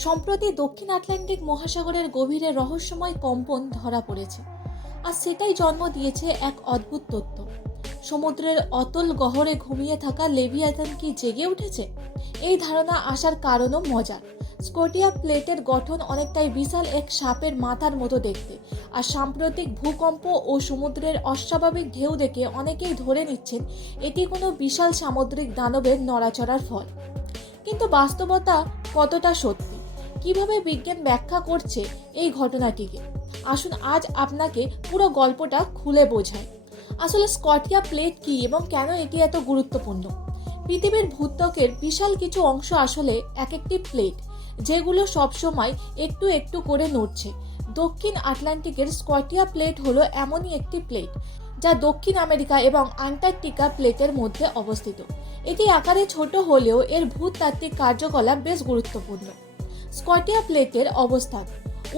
সম্প্রতি দক্ষিণ আটলান্টিক মহাসাগরের গভীরে রহস্যময় কম্পন ধরা পড়েছে, আর সেটাই জন্ম দিয়েছে এক অদ্ভুত তথ্য সমুদ্রের অতল গহরে ঘুমিয়ে থাকা লেভিয়াথান কি জেগে উঠেছে? এই ধারণা আসার কারণও মজার। স্কটিয়া প্লেটের গঠন অনেকটাই বিশাল এক সাপের মাথার মতো দেখতে, আর সাম্প্রতিক ভূকম্প ও সমুদ্রের অস্বাভাবিক ঢেউ দেখে অনেকেই ধরে নিচ্ছেন এটি কোনো বিশাল সামুদ্রিক দানবের নড়াচড়ার ফল। কিন্তু বাস্তবতা কতটা সত্যি? কীভাবে বিজ্ঞান ব্যাখ্যা করছে এই ঘটনাটিকে? আসুন আজ আপনাকে পুরো গল্পটা খুলে বোঝায় আসলে স্কটিয়া প্লেট কি এবং কেন এটি এত গুরুত্বপূর্ণ? পৃথিবীর ভূত্বকের বিশাল কিছু অংশ আসলে এক একটি প্লেট, যেগুলো সবসময় একটু একটু করে নড়ছে। দক্ষিণ আটলান্টিকের স্কটিয়া প্লেট হলো এমনই একটি প্লেট, যা দক্ষিণ আমেরিকা এবং আন্টার্কটিকা প্লেটের মধ্যে অবস্থিত। এটি আকারে ছোট হলেও এর ভূতাত্ত্বিক কার্যকলাপ বেশ গুরুত্বপূর্ণ। স্কটিয়া প্লেটের অবস্থান।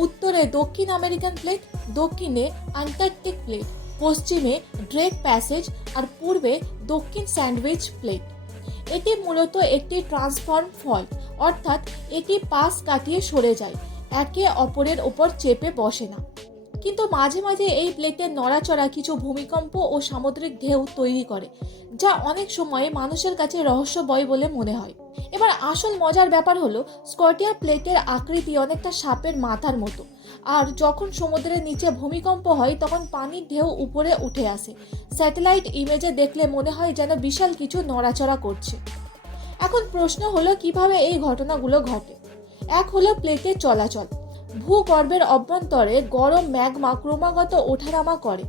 উত্তরে দক্ষিণ আমেরিকান প্লেট, দক্ষিণে আন্টার্কটিক প্লেট, পশ্চিমে ড্রেক প্যাসেজ আর পূর্বে দক্ষিণ স্যান্ডউইচ প্লেট। এটি মূলত একটি ট্রান্সফর্ম ফল অর্থাৎ এটি পাশ কাটিয়ে সরে যায়, একে অপরের ওপর চেপে বসে না। কিন্তু মাঝে মাঝে এই প্লেটের নড়াচড়া কিছু ভূমিকম্প ও সামুদ্রিক ঢেউ তৈরি করে, যা অনেক সময় মানুষের কাছে রহস্যময় বলে মনে হয়। এবার আসল মজার ব্যাপার হলো, স্কটিয়া প্লেটের আকৃতি অনেকটা সাপের মাথার মতো। আর যখন সমুদ্রের নিচে ভূমিকম্প হয়, তখন পানির ঢেউ উপরে উঠে আসে। স্যাটেলাইট ইমেজে দেখলে মনে হয় যেন বিশাল কিছু নড়াচড়া করছে। এখন প্রশ্ন হলো, কীভাবে এই ঘটনাগুলো ঘটে? এক হলো প্লেটের চলাচল। ভূগর্ভের অভ্যন্তরে গরম ম্যাগমা ক্রমাগত ওঠানামা করে,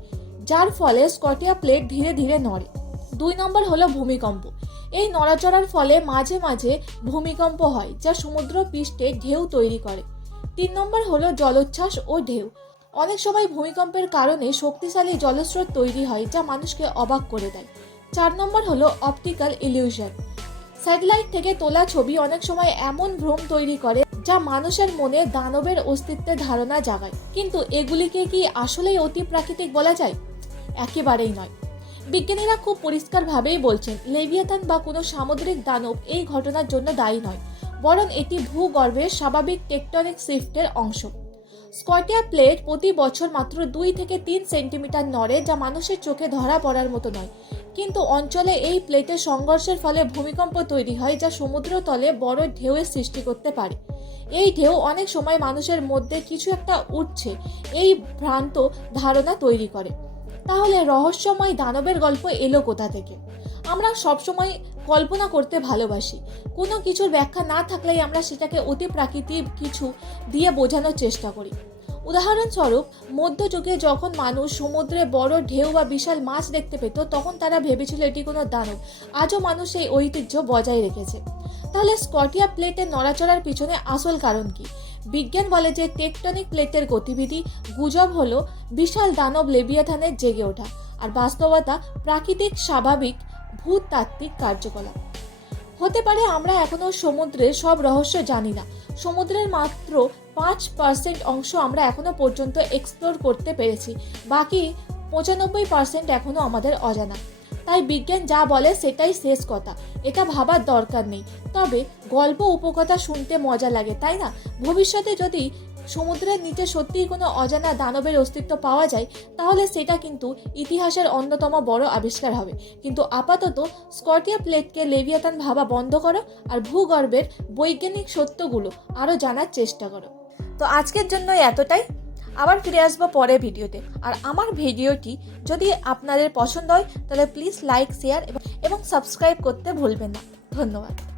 যার ফলে স্কটিয়া প্লেট ধীরে ধীরে নড়ে। দুই নম্বর হলো ভূমিকম্প। এই নড়াচড়ার ফলে মাঝে মাঝে ভূমিকম্প হয়, যা সমুদ্র পৃষ্ঠে ঢেউ তৈরি করে। তিন নম্বর হলো জলোচ্ছ্বাস ও ঢেউ। অনেক সময় ভূমিকম্পের কারণে শক্তিশালী জলস্রোত তৈরি হয়, যা মানুষকে অবাক করে দেয়। চার নম্বর হলো অপটিক্যাল ইলিউশন। স্যাটেলাইট থেকে তোলা ছবি অনেক সময় এমন ভ্রম তৈরি করে যা মানুষের মনে দানবের অস্তিত্বের ধারণা জাগায়। কিন্তু এগুলিকে কি আসলেই অতি প্রাকৃতিক বলা যায়? একেবারেই নয়। বিজ্ঞানীরা খুব পরিষ্কারভাবেই বলছেন লেভিয়াথান বা কোনো সামুদ্রিক দানব এই ঘটনার জন্য দায়ী নয়, বরং এটি ভূগর্ভের স্বাভাবিক টেকটনিক শিফটের অংশ। স্কটিয়া প্লেট প্রতি বছর মাত্র দুই থেকে তিন সেন্টিমিটার নড়ে, যা মানুষের চোখে ধরা পড়ার মতো নয়। কিন্তু অঞ্চলে এই প্লেটের সংঘর্ষের ফলে ভূমিকম্প তৈরি হয় যা সমুদ্র তলে বড় ঢেউয়ের সৃষ্টি করতে পারে। এই ঢেউ অনেক সময় মানুষের মধ্যে কিছু একটা উঠছে, এই ভ্রান্ত ধারণা তৈরি করে। তাহলে রহস্যময় দানবের গল্প এলো কোথা থেকে? আমরা সবসময় কল্পনা করতে ভালোবাসি। কোনো কিছুর ব্যাখ্যা না থাকলেই আমরা সেটাকে অতি প্রাকৃতিক কিছু দিয়ে বোঝানোর চেষ্টা করি। উদাহরণস্বরূপ, মধ্যযুগে যখন মানুষ সমুদ্রে বড় ঢেউ বা বিশাল মাছ দেখতে পেত, তখন তারা ভেবেছিল এটি কোনো দানব। আজও মানুষ এই ঐতিহ্য বজায় রেখেছে। তাহলে স্কটিয়া প্লেটের নড়াচড়ার পিছনে আসল কারণ কি? বিজ্ঞান বলে যে টেকটনিক প্লেটের গতিবিধি গুজব হলো বিশাল দানব লেবিয়াথানের জেগে ওঠা আর বাস্তবতা প্রাকৃতিক, স্বাভাবিক, ভূতাত্ত্বিক কার্যকলাপ। হতে পারে আমরা এখনও সমুদ্রের সব রহস্য জানি না। সমুদ্রের মাত্র পাঁচ পার্সেন্ট অংশ আমরা এখনও পর্যন্ত এক্সপ্লোর করতে পেরেছি। বাকি পঁচানব্বই পার্সেন্ট এখনও আমাদের অজানা। তাই বিজ্ঞান যা বলে সেটাই শেষ কথা। এটা ভাবার দরকার নেই। তবে গল্প উপকথা শুনতে মজা লাগে, তাই না? ভবিষ্যতে যদি সমুদ্রের নিচে সত্যিই কোনো অজানা দানবের অস্তিত্ব পাওয়া যায়, তাহলে সেটা কিন্তু ইতিহাসের অন্যতম বড় আবিষ্কার হবে। কিন্তু আপাতত স্কটিয়া প্লেটকে লেভিয়াতান ভাবা বন্ধ করো আর ভূগর্ভের বৈজ্ঞানিক সত্যগুলো আরও জানার চেষ্টা করো। তো আজকের জন্য এতটাই। আবার ফিরে আসব পরে ভিডিওতে। আর আমার ভিডিওটি যদি আপনাদের পছন্দ হয়, তাহলে প্লিজ লাইক শেয়ার এবং সাবস্ক্রাইব করতে ভুলবেন না। ধন্যবাদ।